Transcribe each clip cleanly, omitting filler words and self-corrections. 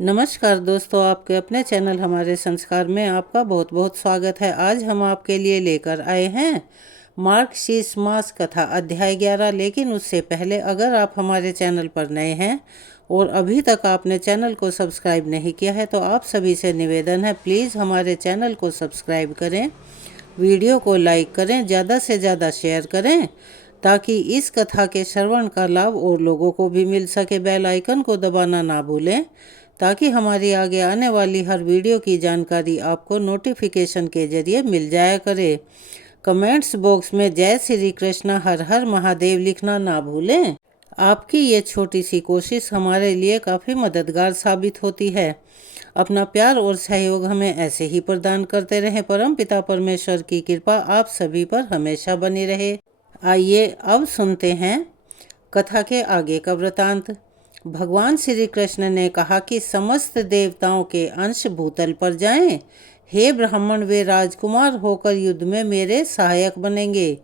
नमस्कार दोस्तों, आपके अपने चैनल हमारे संस्कार में आपका बहुत बहुत स्वागत है। आज हम आपके लिए लेकर आए हैं मार्कशीस मास कथा अध्याय 11। लेकिन उससे पहले अगर आप हमारे चैनल पर नए हैं और अभी तक आपने चैनल को सब्सक्राइब नहीं किया है तो आप सभी से निवेदन है, प्लीज़ हमारे चैनल को सब्सक्राइब करें, वीडियो को लाइक करें, ज़्यादा से ज़्यादा शेयर करें ताकि इस कथा के श्रवण का लाभ और लोगों को भी मिल सके। बेल आइकन को दबाना ना भूलें ताकि हमारी आगे आने वाली हर वीडियो की जानकारी आपको नोटिफिकेशन के जरिए मिल जाया करे। कमेंट्स बॉक्स में जय श्री कृष्ण हर हर महादेव लिखना ना भूलें। आपकी ये छोटी सी कोशिश हमारे लिए काफ़ी मददगार साबित होती है। अपना प्यार और सहयोग हमें ऐसे ही प्रदान करते रहें। परम पिता परमेश्वर की कृपा आप सभी पर हमेशा बनी रहे। आइए अब सुनते हैं कथा के आगे का वृतांत। भगवान श्री कृष्ण ने कहा कि समस्त देवताओं के अंश भूतल पर जाएं। हे ब्राह्मण, वे राजकुमार होकर युद्ध में मेरे सहायक बनेंगे।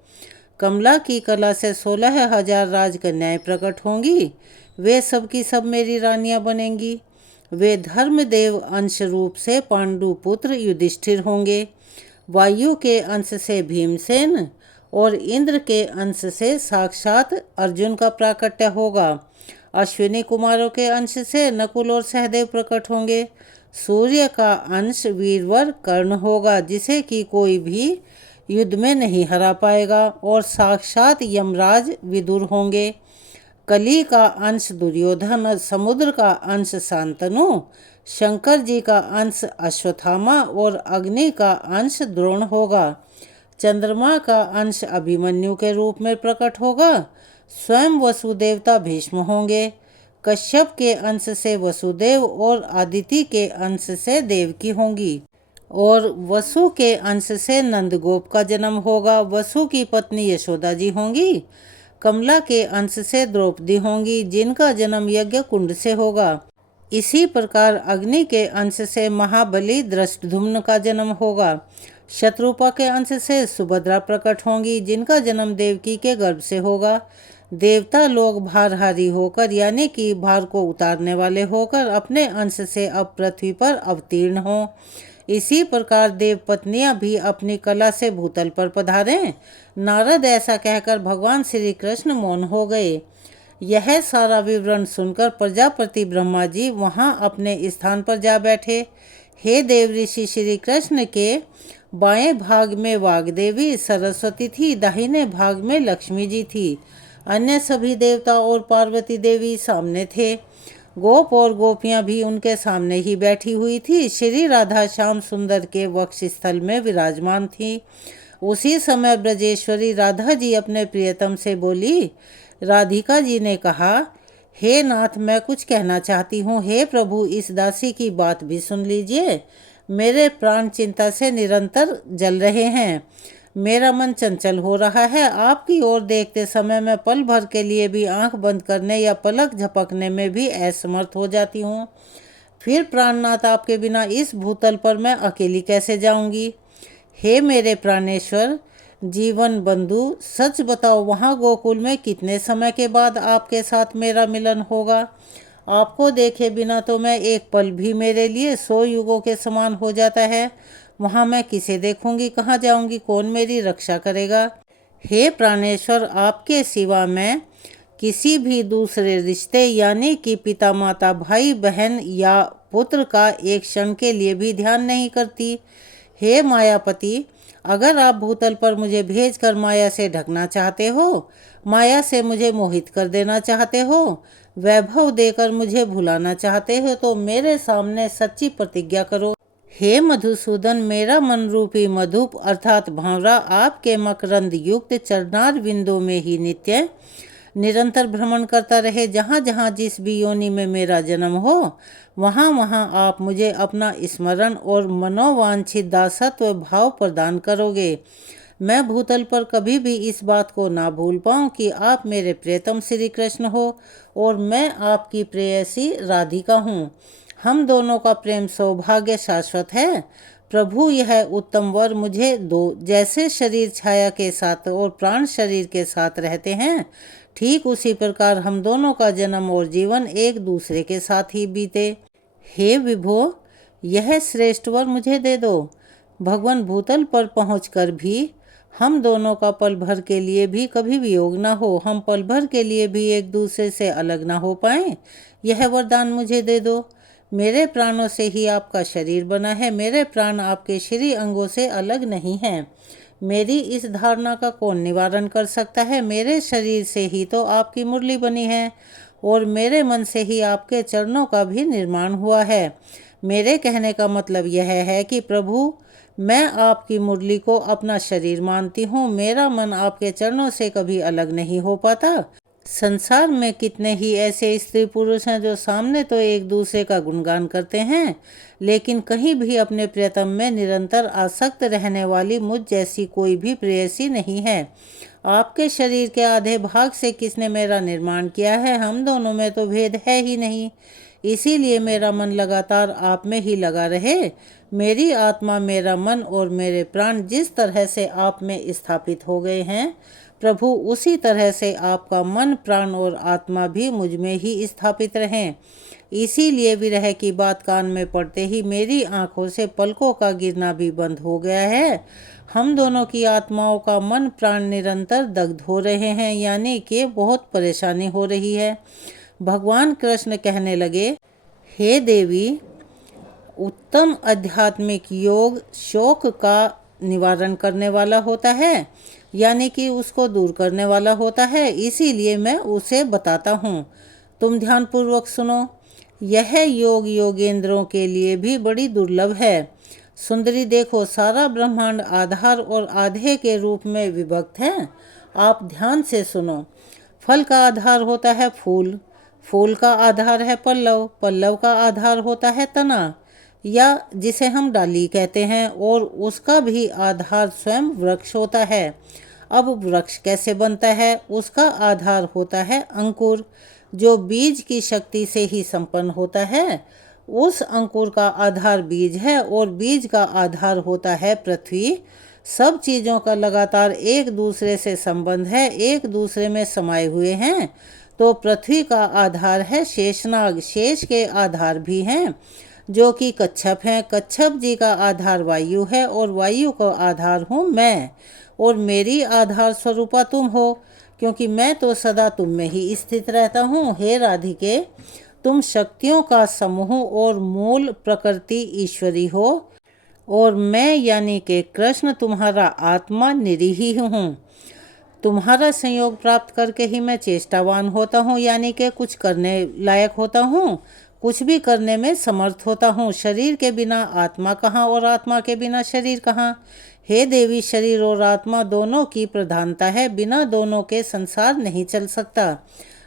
कमला की कला से 16,000 राजकन्याएं प्रकट होंगी। वे सब की सब मेरी रानियां बनेंगी। वे धर्मदेव अंश रूप से पांडु पुत्र युधिष्ठिर होंगे। वायु के अंश से भीमसेन और इंद्र के अंश से साक्षात अर्जुन का प्राकट्य होगा। अश्विनी कुमारों के अंश से नकुल और सहदेव प्रकट होंगे। सूर्य का अंश वीरवर कर्ण होगा, जिसे कि कोई भी युद्ध में नहीं हरा पाएगा, और साक्षात यमराज विदुर होंगे। कली का अंश दुर्योधन, समुद्र का अंश शांतनु, शंकर जी का अंश अश्वत्थामा और अग्नि का अंश द्रोण होगा। चंद्रमा का अंश अभिमन्यु के रूप में प्रकट होगा। स्वयं वसुदेवता भीष्म होंगे। कश्यप के अंश से वसुदेव और आदिति के अंश से देवकी होंगी, और वसु के अंश से नंदगोप का जन्म होगा। वसु की पत्नी यशोदा जी होंगी। कमला के अंश से द्रौपदी होंगी, जिनका जन्म यज्ञ कुंड से होगा। इसी प्रकार अग्नि के अंश से महाबली धृष्टद्युम्न का जन्म होगा। शत्रुपा के अंश से सुभद्रा प्रकट होंगी, जिनका जन्म देवकी के गर्भ से होगा। देवता लोग भारहारी होकर, यानी कि भार को उतारने वाले होकर, अपने अंश से अब पृथ्वी पर अवतीर्ण हों। इसी प्रकार देव पत्नियां भी अपनी कला से भूतल पर पधारें। नारद ऐसा कहकर भगवान श्री कृष्ण मौन हो गए। यह सारा विवरण सुनकर प्रजापति ब्रह्मा जी वहां अपने स्थान पर जा बैठे। हे देव ऋषि, श्री कृष्ण के बाएं भाग में वाग्देवी सरस्वती थी, दाहिने भाग में लक्ष्मी जी थी। अन्य सभी देवता और पार्वती देवी सामने थे। गोप और गोपियां भी उनके सामने ही बैठी हुई थी। श्री राधा श्याम सुंदर के वक्ष स्थल में विराजमान थी। उसी समय ब्रजेश्वरी राधा जी अपने प्रियतम से बोली। राधिका जी ने कहा, हे नाथ, मैं कुछ कहना चाहती हूँ। हे प्रभु, इस दासी की बात भी सुन लीजिए। मेरे प्राण चिंता से निरंतर जल रहे हैं। मेरा मन चंचल हो रहा है। आपकी ओर देखते समय मैं पल भर के लिए भी आंख बंद करने या पलक झपकने में भी असमर्थ हो जाती हूँ। फिर प्राणनाथ, आपके बिना इस भूतल पर मैं अकेली कैसे जाऊंगी? हे मेरे प्राणेश्वर, जीवन बंधु, सच बताओ, वहाँ गोकुल में कितने समय के बाद आपके साथ मेरा मिलन होगा? आपको देखे बिना तो मैं एक पल भी मेरे लिए 100 युगों के समान हो जाता है। वहाँ मैं किसे देखूंगी, कहाँ जाऊंगी, कौन मेरी रक्षा करेगा? हे प्राणेश्वर, आपके सिवा मैं किसी भी दूसरे रिश्ते, यानी कि पिता माता, भाई बहन या पुत्र का एक क्षण के लिए भी ध्यान नहीं करती। हे मायापति, अगर आप भूतल पर मुझे भेजकर माया से ढकना चाहते हो, माया से मुझे मोहित कर देना चाहते हो, वैभव देकर मुझे भुलाना चाहते हो, तो मेरे सामने सच्ची प्रतिज्ञा करो। हे मधुसूदन, मेरा मन रूपी मधुप अर्थात भांवरा आपके मकरंद युक्त चरणार बिंदु में ही नित्य निरंतर भ्रमण करता रहे। जहाँ जहाँ जिस भी योनि में मेरा जन्म हो, वहाँ वहाँ आप मुझे अपना स्मरण और मनोवांछित दासत्व भाव प्रदान करोगे। मैं भूतल पर कभी भी इस बात को ना भूल पाऊँ कि आप मेरे प्रियतम श्री कृष्ण हो और मैं आपकी प्रेयसी राधिका हूँ। हम दोनों का प्रेम सौभाग्य शाश्वत है। प्रभु, यह उत्तम वर मुझे दो। जैसे शरीर छाया के साथ और प्राण शरीर के साथ रहते हैं, ठीक उसी प्रकार हम दोनों का जन्म और जीवन एक दूसरे के साथ ही बीते। हे विभो, यह श्रेष्ठ वर मुझे दे दो। भगवान भूतल पर पहुंचकर भी हम दोनों का पल भर के लिए भी कभी वियोग ना हो, हम पल भर के लिए भी एक दूसरे से अलग ना हो पाएं, यह वरदान मुझे दे दो। मेरे प्राणों से ही आपका शरीर बना है, मेरे प्राण आपके श्री अंगों से अलग नहीं हैं। मेरी इस धारणा का कौन निवारण कर सकता है? मेरे शरीर से ही तो आपकी मुरली बनी है और मेरे मन से ही आपके चरणों का भी निर्माण हुआ है। मेरे कहने का मतलब यह है कि प्रभु, मैं आपकी मुरली को अपना शरीर मानती हूँ, मेरा मन आपके चरणों से कभी अलग नहीं हो पाता। संसार में कितने ही ऐसे स्त्री पुरुष हैं जो सामने तो एक दूसरे का गुणगान करते हैं, लेकिन कहीं भी अपने प्रियतम में निरंतर आसक्त रहने वाली मुझ जैसी कोई भी प्रेयसी नहीं है। आपके शरीर के आधे भाग से किसने मेरा निर्माण किया है? हम दोनों में तो भेद है ही नहीं, इसीलिए मेरा मन लगातार आप में ही लगा रहे। मेरी आत्मा, मेरा मन और मेरे प्राण जिस तरह से आप में स्थापित हो गए हैं प्रभु, उसी तरह से आपका मन, प्राण और आत्मा भी मुझ में ही स्थापित रहें। इसीलिए विरह की बात कान में पड़ते ही मेरी आंखों से पलकों का गिरना भी बंद हो गया है। हम दोनों की आत्माओं का मन प्राण निरंतर दग्ध हो रहे हैं, यानी कि बहुत परेशानी हो रही है। भगवान कृष्ण कहने लगे, हे देवी, उत्तम आध्यात्मिक योग शोक का निवारण करने वाला होता है, यानी कि उसको दूर करने वाला होता है, इसीलिए मैं उसे बताता हूँ। तुम ध्यानपूर्वक सुनो। यह योग योगेंद्रों के लिए भी बड़ी दुर्लभ है। सुंदरी देखो, सारा ब्रह्मांड आधार और आधे के रूप में विभक्त है। आप ध्यान से सुनो। फल का आधार होता है फूल, फूल का आधार है पल्लव, पल्लव का आधार होता है तना या जिसे हम डाली कहते हैं, और उसका भी आधार स्वयं वृक्ष होता है। अब वृक्ष कैसे बनता है? उसका आधार होता है अंकुर, जो बीज की शक्ति से ही संपन्न होता है। उस अंकुर का आधार बीज है और बीज का आधार होता है पृथ्वी। सब चीज़ों का लगातार एक दूसरे से संबंध है, एक दूसरे में समाये हुए हैं। तो पृथ्वी का आधार है शेषनाग, शेष के आधार भी हैं जो कि कच्छप हैं। कच्छप जी का आधार वायु है और वायु का आधार हूँ मैं, और मेरी आधार स्वरूपा तुम हो, क्योंकि मैं तो सदा तुम में ही स्थित रहता हूँ। हे राधिके, तुम शक्तियों का समूह और मूल प्रकृति ईश्वरी हो, और मैं यानी कि कृष्ण तुम्हारा आत्मा निरीह हूँ। तुम्हारा संयोग प्राप्त करके ही मैं चेष्टावान होता हूँ, यानी कि कुछ करने लायक होता हूँ, कुछ भी करने में समर्थ होता हूँ। शरीर के बिना आत्मा कहाँ और आत्मा के बिना शरीर कहाँ? हे देवी, शरीर और आत्मा दोनों की प्रधानता है, बिना दोनों के संसार नहीं चल सकता।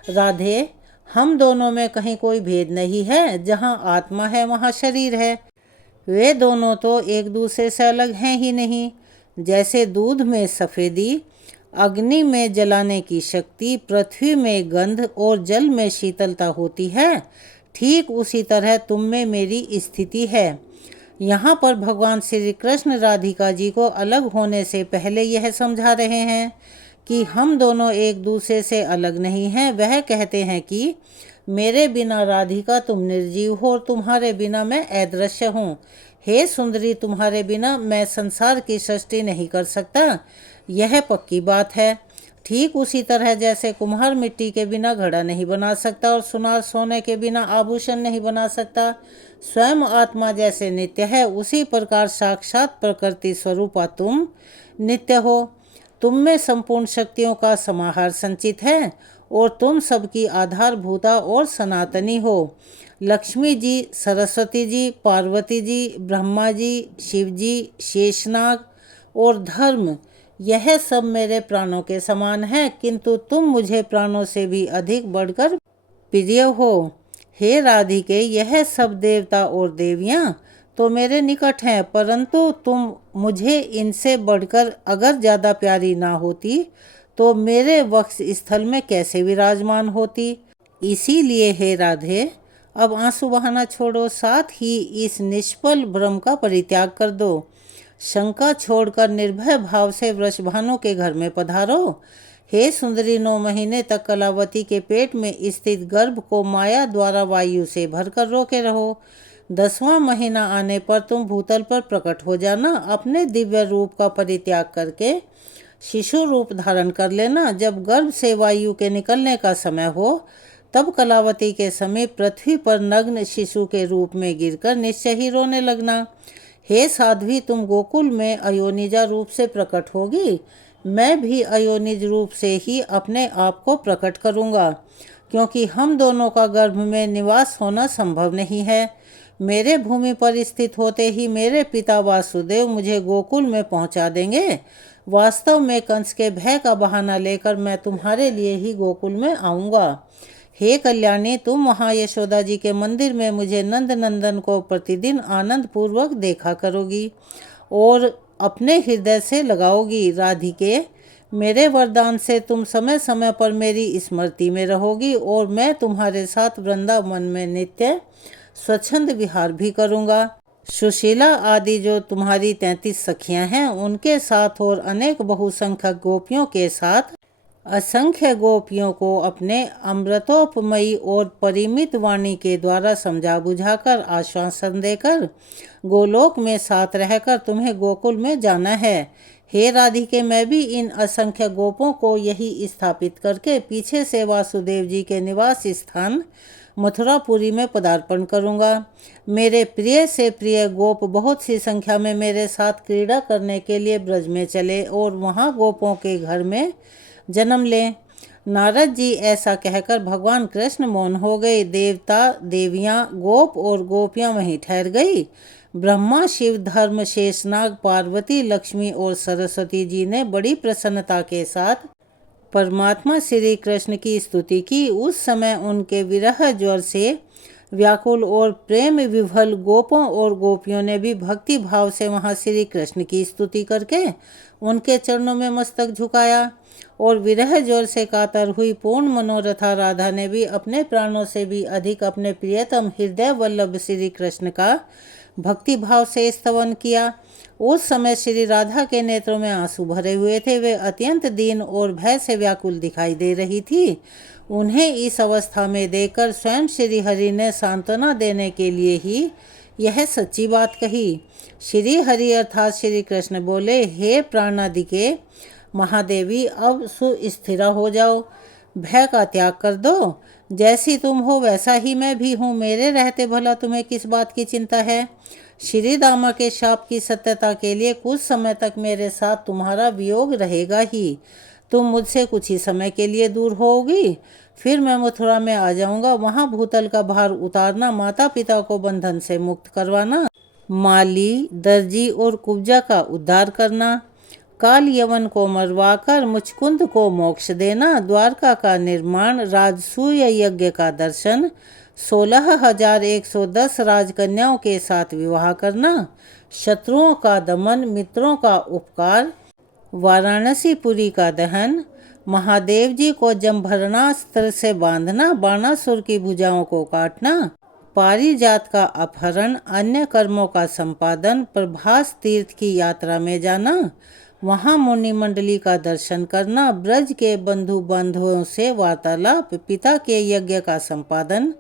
राधे, हम दोनों में कहीं कोई भेद नहीं है। जहाँ आत्मा है वहाँ शरीर है। वे दोनों तो एक दूसरे से अलग हैं ही नहीं। जैसे दूध में सफ़ेदी, अग्नि में जलाने की शक्ति, पृथ्वी में गंध और जल में शीतलता होती है, ठीक उसी तरह तुम में मेरी स्थिति है। यहाँ पर भगवान श्री कृष्ण राधिका जी को अलग होने से पहले यह समझा रहे हैं कि हम दोनों एक दूसरे से अलग नहीं हैं। वह कहते हैं कि मेरे बिना राधिका तुम निर्जीव हो और तुम्हारे बिना मैं अदृश्य हूँ। हे सुंदरी, तुम्हारे बिना मैं संसार की सृष्टि नहीं कर सकता, यह पक्की बात है। ठीक उसी तरह जैसे कुम्हार मिट्टी के बिना घड़ा नहीं बना सकता और सुनार सोने के बिना आभूषण नहीं बना सकता, स्वयं आत्मा जैसे नित्य है, उसी प्रकार साक्षात प्रकृति स्वरूपा तुम नित्य हो। तुम में संपूर्ण शक्तियों का समाहार संचित है और तुम सबकी आधारभूता और सनातनी हो। लक्ष्मी जी, सरस्वती जी, पार्वती जी, ब्रह्मा जी, शिव जी, शेषनाग और धर्म, यह सब मेरे प्राणों के समान है, किंतु तुम मुझे प्राणों से भी अधिक बढ़कर प्रिय हो। हे राधिके, यह सब देवता और देवियाँ तो मेरे निकट हैं, परंतु तुम मुझे इनसे बढ़कर अगर ज़्यादा प्यारी ना होती तो मेरे वक्ष स्थल में कैसे विराजमान होती। इसीलिए हे राधे, अब आंसू बहाना छोड़ो, साथ ही इस निष्फल भ्रम का परित्याग कर दो। शंका छोड़कर निर्भय भाव से वृषभानु के घर में पधारो। हे सुंदरी, 9 महीने तक कलावती के पेट में स्थित गर्भ को माया द्वारा वायु से भरकर रोके रहो। 10वां महीना आने पर तुम भूतल पर प्रकट हो जाना। अपने दिव्य रूप का परित्याग करके शिशु रूप धारण कर लेना। जब गर्भ से वायु के निकलने का समय हो तब कलावती के समीप पृथ्वी पर नग्न शिशु के रूप में गिरकर निश्चय ही रोने लगना। हे साध्वी, तुम गोकुल में अयोनिजा रूप से प्रकट होगी। मैं भी अयोनिज रूप से ही अपने आप को प्रकट करूँगा, क्योंकि हम दोनों का गर्भ में निवास होना संभव नहीं है। मेरे भूमि पर स्थित होते ही मेरे पिता वासुदेव मुझे गोकुल में पहुंचा देंगे। वास्तव में कंस के भय का बहाना लेकर मैं तुम्हारे लिए ही गोकुल में आऊँगा। हे कल्याणी, तुम वहाँ यशोदा जी के मंदिर में मुझे नंद नंदन को प्रतिदिन आनंद पूर्वक देखा करोगी और अपने हृदय से लगाओगी। राधिके, मेरे वरदान से तुम समय समय पर मेरी स्मृति में रहोगी और मैं तुम्हारे साथ वृंदावन में नित्य स्वच्छंद विहार भी करूँगा। सुशीला आदि जो तुम्हारी 33 सखियाँ हैं, उनके साथ और अनेक बहुसंख्यक गोपियों के साथ असंख्य गोपियों को अपने अमृतोपमयी और परिमित वाणी के द्वारा समझा बुझाकर आश्वासन देकर गोलोक में साथ रहकर तुम्हें गोकुल में जाना है। हे राधिके, मैं भी इन असंख्य गोपों को यही स्थापित करके पीछे से वासुदेव जी के निवास स्थान मथुरापुरी में पदार्पण करूंगा। मेरे प्रिय से प्रिय गोप बहुत सी संख्या में मेरे साथ क्रीड़ा करने के लिए ब्रज में चले और वहां गोपों के घर में जन्म लें। नारद जी ऐसा कहकर भगवान कृष्ण मौन हो गए। देवता, देवियां, गोप और गोपियां वहीं ठहर गई। ब्रह्मा, शिव, धर्म, शेषनाग, पार्वती, लक्ष्मी और सरस्वती जी ने बड़ी प्रसन्नता के साथ परमात्मा श्री कृष्ण की स्तुति की। उस समय उनके विरह ज्वर से व्याकुल और प्रेम विभल गोपों और गोपियों ने भी भक्ति भाव से वहां श्री कृष्ण की स्तुति करके उनके चरणों में मस्तक झुकाया। और विरह ज्वर से कातर हुई पूर्ण मनोरथा राधा ने भी अपने प्राणों से भी अधिक अपने प्रियतम हृदय वल्लभ श्री कृष्ण का भक्ति भाव से स्तवन किया। उस समय श्री राधा के नेत्रों में आंसू भरे हुए थे। वे अत्यंत दीन और भय से व्याकुल दिखाई दे रही थी। उन्हें इस अवस्था में देखकर स्वयं श्री हरि ने सांत्वना देने के लिए ही यह सच्ची बात कही। श्री हरि अर्थात श्री कृष्ण बोले, हे प्राणादिके महादेवी, अब सुस्थिरा हो जाओ, भय का त्याग कर दो। जैसी तुम हो वैसा ही मैं भी हूँ। मेरे रहते भला तुम्हें किस बात की चिंता है। श्री दामा के शाप की सत्यता के लिए कुछ समय तक मेरे साथ तुम्हारा वियोग रहेगा ही। तुम मुझसे कुछ ही समय के लिए दूर होगी, फिर मैं मथुरा में आ जाऊंगा। वहाँ भूतल का भार उतारना, माता पिता को बंधन से मुक्त करवाना, माली, दर्जी और कुब्जा का उद्धार करना, काल यवन को मरवाकर मुचकुंद को मोक्ष देना, द्वारका का निर्माण, राजसूय यज्ञ का दर्शन, 16,110 राजकन्याओं के साथ विवाह करना, शत्रुओं का दमन, मित्रों का उपकार, वाराणसीपुरी का दहन, महादेव जी को जम्भरणास्त्र से बांधना, बाणासुर की भुजाओं को काटना, पारिजात का अपहरण, अन्य कर्मों का संपादन, प्रभास तीर्थ की यात्रा में जाना, वहाँ मुनि मंडली का दर्शन करना, ब्रज के बंधु बांधवों से वार्तालाप, पिता के यज्ञ का संपादन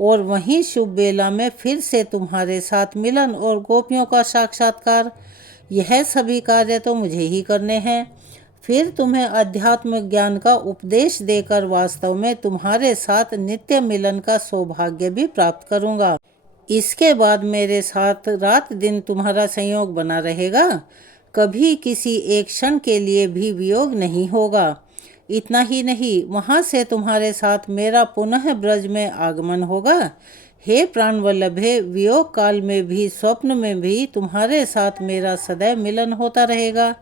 और वहीं शुभ बेला में फिर से तुम्हारे साथ मिलन और गोपियों का साक्षात्कार। यह सभी कार्य तो मुझे ही करने हैं। फिर तुम्हें अध्यात्म ज्ञान का उपदेश देकर वास्तव में तुम्हारे साथ नित्य मिलन का सौभाग्य भी प्राप्त करूंगा। इसके बाद मेरे साथ रात दिन तुम्हारा संयोग बना रहेगा, कभी किसी एक क्षण के लिए भी वियोग नहीं होगा। इतना ही नहीं, वहाँ से तुम्हारे साथ मेरा पुनः ब्रज में आगमन होगा। हे प्राण वल्लभे, वियोग काल में भी स्वप्न में भी तुम्हारे साथ मेरा सदैव मिलन होता रहेगा।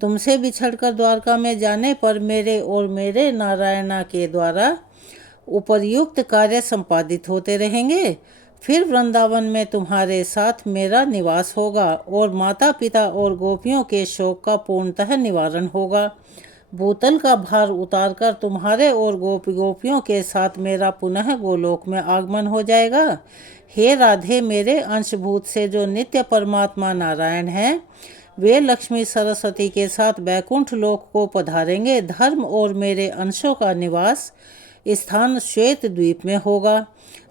तुमसे बिछड़कर द्वारका में जाने पर मेरे और मेरे नारायणा के द्वारा उपर्युक्त कार्य संपादित होते रहेंगे। फिर वृंदावन में तुम्हारे साथ मेरा निवास होगा और माता पिता और गोपियों के शोक का पूर्णतः निवारण होगा। भूतल का भार उतारकर तुम्हारे और गोपियों के साथ मेरा पुनः गोलोक में आगमन हो जाएगा। हे राधे, मेरे अंशभूत से जो नित्य परमात्मा नारायण है, वे लक्ष्मी सरस्वती के साथ बैकुंठ लोक को पधारेंगे। धर्म और मेरे अंशों का निवास स्थान श्वेत द्वीप में होगा।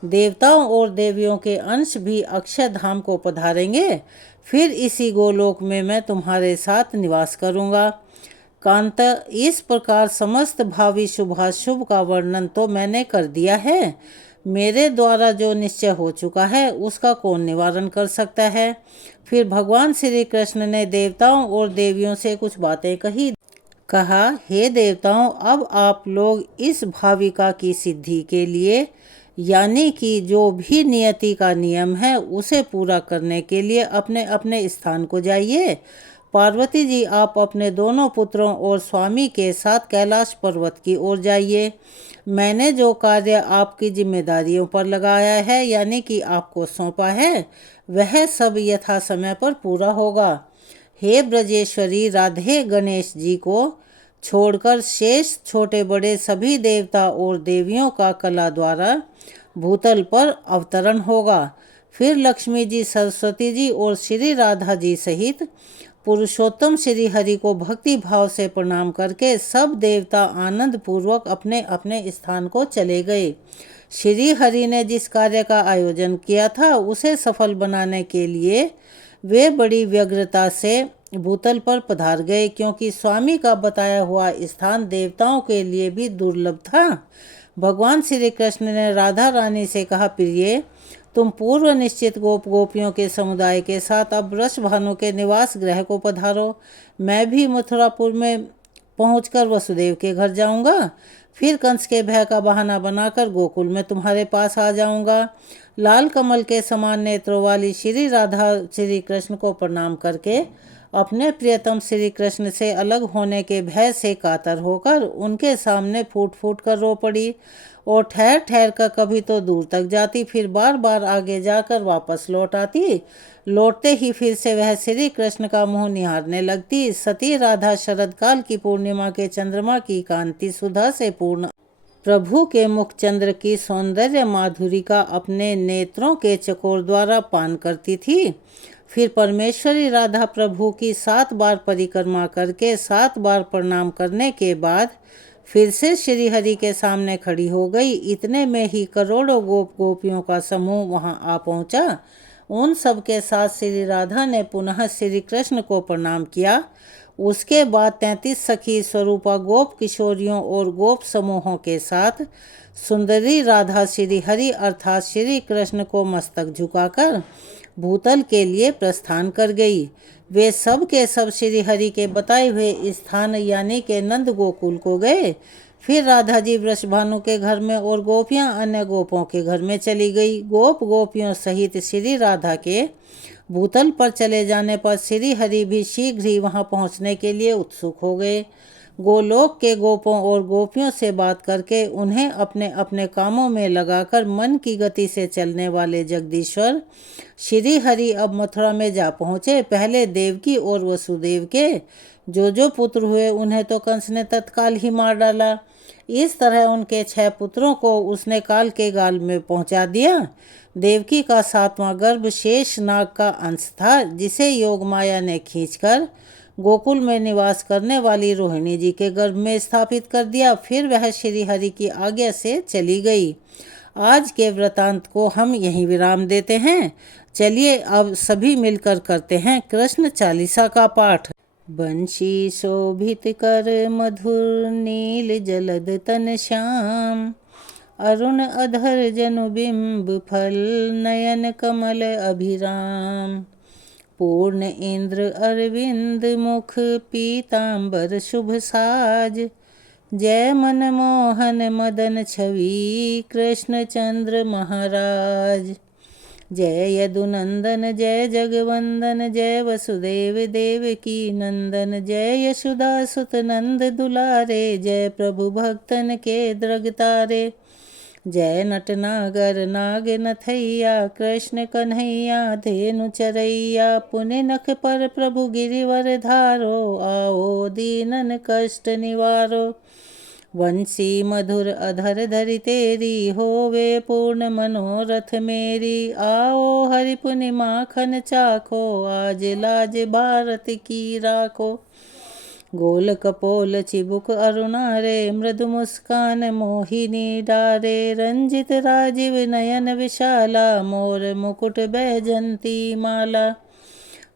देवताओं और देवियों के अंश भी अक्षय धाम को पधारेंगे। फिर इसी गोलोक में मैं तुम्हारे साथ निवास करूंगा। कांत, इस प्रकार समस्त भावी शुभाशुभ का वर्णन तो मैंने कर दिया है। मेरे द्वारा जो निश्चय हो चुका है उसका कौन निवारण कर सकता है। फिर भगवान श्री कृष्ण ने देवताओं और देवियों से कुछ बातें कहा, हे देवताओं, अब आप लोग इस भाविका की सिद्धि के लिए, यानी कि जो भी नियति का नियम है उसे पूरा करने के लिए अपने अपने स्थान को जाइए। पार्वती जी, आप अपने दोनों पुत्रों और स्वामी के साथ कैलाश पर्वत की ओर जाइए। मैंने जो कार्य आपकी जिम्मेदारियों पर लगाया है, यानी कि आपको सौंपा है, वह सब यथा समय पर पूरा होगा। हे ब्रजेश्वरी राधे, गणेश जी को छोड़कर शेष छोटे बड़े सभी देवता और देवियों का कला द्वारा भूतल पर अवतरण होगा। फिर लक्ष्मी जी, सरस्वती जी और श्री राधा जी सहित पुरुषोत्तम श्री हरि को भक्ति भाव से प्रणाम करके सब देवता आनंद पूर्वक अपने अपने स्थान को चले गए। श्री हरि ने जिस कार्य का आयोजन किया था उसे सफल बनाने के लिए वे बड़ी व्यग्रता से भूतल पर पधार गए, क्योंकि स्वामी का बताया हुआ स्थान देवताओं के लिए भी दुर्लभ था। भगवान श्री कृष्ण ने राधा रानी से कहा, प्रिय, तुम पूर्व निश्चित गोप गोपियों के समुदाय के साथ अब वृषभानु के निवास गृह को पधारो। मैं भी मथुरापुर में पहुंचकर वसुदेव के घर जाऊंगा। फिर कंस के भय का बहाना बनाकर गोकुल में तुम्हारे पास आ जाऊंगा। लाल कमल के समान नेत्रों वाली श्री राधा श्री कृष्ण को प्रणाम करके अपने प्रियतम श्री कृष्ण से अलग होने के भय से कातर होकर उनके सामने फूट फूट कर रो पड़ी और ठहर ठहर कर कभी तो दूर तक जाती, फिर बार बार आगे जाकर वापस लौट आती। लौटते ही फिर से वह श्री कृष्ण का मुंह निहारने लगती। सती राधा शरद काल की पूर्णिमा के चंद्रमा की कांति सुधा से पूर्ण प्रभु के मुख चंद्र की सौंदर्य माधुरी का अपने नेत्रों के चकोर द्वारा पान करती थी। फिर परमेश्वरी राधा प्रभु की 7 बार परिक्रमा करके 7 बार प्रणाम करने के बाद फिर से श्री हरि के सामने खड़ी हो गई। इतने में ही करोड़ों गोप गोपियों का समूह वहां आ पहुंचा। उन सब के साथ श्री राधा ने पुनः श्री कृष्ण को प्रणाम किया। उसके बाद 33 सखी स्वरूपा गोप किशोरियों और गोप समूहों के साथ सुंदरी राधा श्री हरि अर्थात श्री कृष्ण को मस्तक झुकाकर भूतल के लिए प्रस्थान कर गई। वे सब के सब श्री हरि के बताए हुए स्थान यानी के नंद गोकुल को गए। फिर राधा जी वृषभानु के घर में और गोपियां अन्य गोपों के घर में चली गई। गोप गोपियों सहित श्री राधा के भूतल पर चले जाने पर श्री हरि भी शीघ्र ही वहां पहुंचने के लिए उत्सुक हो गए। गोलोक के गोपों और गोपियों से बात करके उन्हें अपने अपने कामों में लगाकर मन की गति से चलने वाले जगदीश्वर श्री हरि अब मथुरा में जा पहुँचे। पहले देवकी और वसुदेव के जो पुत्र हुए उन्हें तो कंस ने तत्काल ही मार डाला। इस तरह उनके 6 पुत्रों को उसने काल के गाल में पहुंचा दिया। देवकी का 7वां गर्भ शेष नाग का अंश था, जिसे योग माया ने खींचकर गोकुल में निवास करने वाली रोहिणी जी के गर्भ में स्थापित कर दिया। फिर वह श्री हरि की आज्ञा से चली गई। आज के वृतांत को हम यहीं विराम देते हैं। चलिए अब सभी मिलकर करते हैं कृष्ण चालीसा का पाठ। बंशी शोभित कर मधुर नील जलद तन श्याम, अरुण अधर जनु बिंब फल नयन कमल अभिराम। पूर्ण इंद्र अरविंद मुख पीतांबर शुभ साज, जय मन मोहन मदन छवि कृष्ण चंद्र महाराज। जय यदुनंदन जय जगवंदन जय वसुदेव देवकी नंदन, जय यशोदा सुत नंद दुलारे, जय प्रभु भक्तन के द्रगतारे। जय नटनागर नाग नथैया कृष्ण कन्हैया धेनु चरैया, पुनि नख पर प्रभु गिरिवर धारो, आओ दीनन कष्ट निवारो। वंशी मधुर अधर धरि तेरी, होवे पूर्ण मनोरथ मेरी। आओ हरि पुनि माखन चाखो, आज लाज भारत की राखो। गोल कपोल चिबुक अरुणारे, मृदु मुस्कान मोहिनी डारे। रंजित राजीव नयन विशाला, मोर मुकुट बैजंती माला।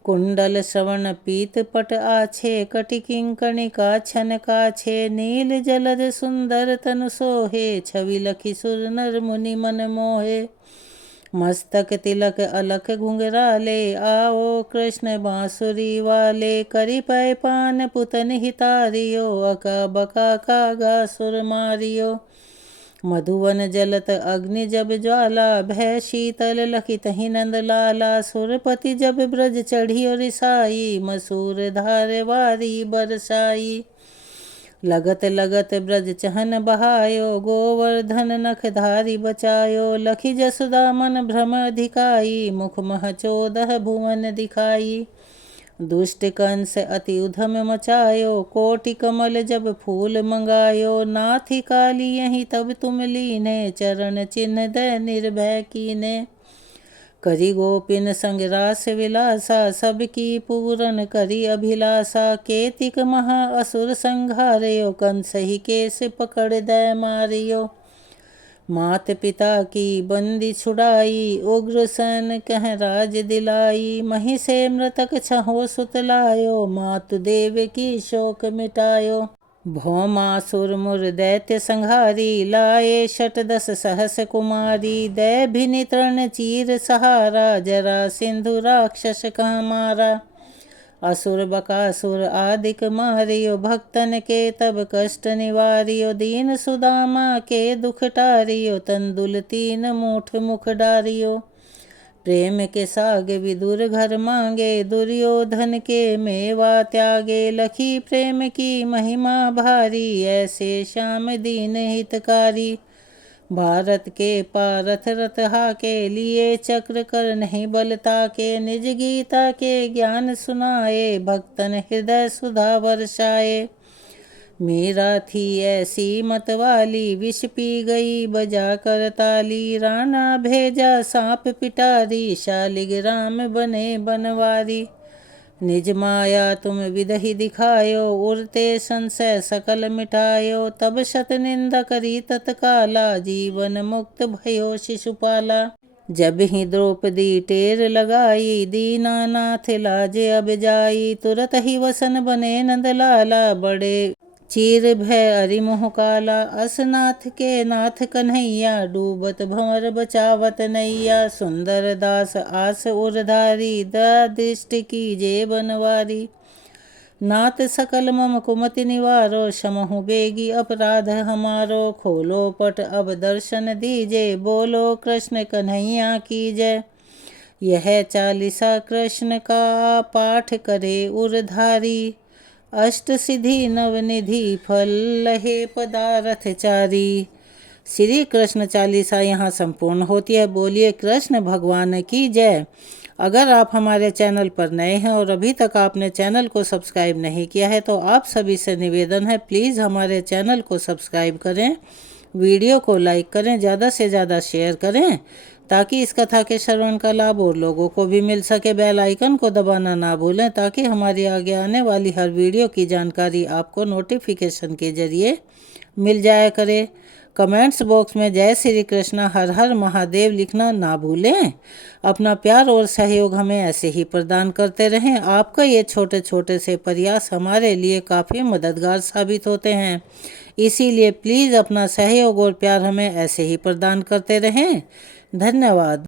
कुंडल श्रवण पीत पट आछे, कटि किंकणिका छन काछे। नील जलद सुंदर तनु सोहे, छवि लखि सुर नर मुनि मन मोहे। मस्तक तिलक अलख घुंघराले, आओ कृष्ण बांसुरी वाले। करि पै पान पुतन हितारियो, अका बका कागा सुर मारियो। मधुवन जलत अग्नि जब ज्वाला, भय शीतल लखि तहि नंद लाला। सुरपति जब ब्रज चढ़ियो रिसाई, मसूर धार वारी बरसाई। लगत लगत ब्रज चहन बहायो, गोवर्धन नख धारी बचायो। लखि जसुदा मन भ्रम अधिकाई, मुख मह 14 भुवन दिखाई। दुष्ट कंस अति उधम मचायो, कोटि कमल जब फूल मंगायो। नाथि काली यहीं तब तुम लीने, चरण चिन्ह दय निर्भय कीने। करी गोपिन संग रास विलासा, सबकी पूरन करी अभिलाषा। केतिक महा असुर संघारयो, कंस ही केस पकड़ दय मारियो। मात पिता की बंदी छुड़ाई, उग्रसेन कह राज दिलाई। महिषे मृतक छहो सुतलायो, मातु देव की शोक मिटायो। भौमासुर मुर दैत्य संहारी, लाए 10 सहस कुमारी। दै भिनि तृण चीर सहारा, जरा सिंधु राक्षस कहाँ मारा। असुर बकासुर आदिक मारियो, भक्तन के तब कष्ट निवारियो। दीन सुदामा के दुख टारियो, तंदुल 3 मूठ मुख डारियो। प्रेम के साग विदुर घर मांगे, दुर्योधन के मेवा त्यागे। लखी प्रेम की महिमा भारी, ऐसे श्याम दीन हितकारी। भारत के पारथ रथ हाके, लिए चक्र कर नहीं बलता के। निज गीता के ज्ञान सुनाए, भक्तन हृदय सुधा वर्षाए। मीरा थी ऐसी मतवाली, विष पी गई बजा कर ताली। राणा भेजा सांप पिटारी, शालिग राम बने बनवारी। निज माया तुम विदहि दिखायो, उरते संशय सकल मिटायो। तब शत निंदा करी तत्काला, जीवन मुक्त भयो शिशुपाला। जब ही द्रौपदी टेर लगाई, दीनानाथ लाज अब जाई। तुरत ही वसन बने नंदलाला, बड़े चीर भय अरिमोह काला। असनाथ के नाथ कन्हैया, डूबत भंवर बचावत नैया। सुंदर दास आस उरधारी, दया दृष्टि कीजे बनवारी। नाथ सकल मम कुमति निवारो, क्षमहु बेगी अपराध हमारो। खोलो पट अब दर्शन दीजे, बोलो कृष्ण कन्हैया की जय। यह 40 कृष्ण का पाठ करे उरधारी, अष्ट सिद्धि नवनिधि फल लहे पदारथ चारी। श्री कृष्ण चालीसा यहाँ संपूर्ण होती है। बोलिए कृष्ण भगवान की जय। अगर आप हमारे चैनल पर नए हैं और अभी तक आपने चैनल को सब्सक्राइब नहीं किया है, तो आप सभी से निवेदन है, प्लीज़ हमारे चैनल को सब्सक्राइब करें, वीडियो को लाइक करें, ज़्यादा से ज़्यादा शेयर करें, ताकि इस कथा के श्रवण का लाभ और लोगों को भी मिल सके। बेल आइकन को दबाना ना भूलें, ताकि हमारी आगे आने वाली हर वीडियो की जानकारी आपको नोटिफिकेशन के जरिए मिल जाया करे। कमेंट्स बॉक्स में जय श्री कृष्ण हर हर महादेव लिखना ना भूलें। अपना प्यार और सहयोग हमें ऐसे ही प्रदान करते रहें। आपका ये छोटे छोटे से प्रयास हमारे लिए काफ़ी मददगार साबित होते हैं, इसीलिए प्लीज़ अपना सहयोग और प्यार हमें ऐसे ही प्रदान करते रहें। धन्यवाद।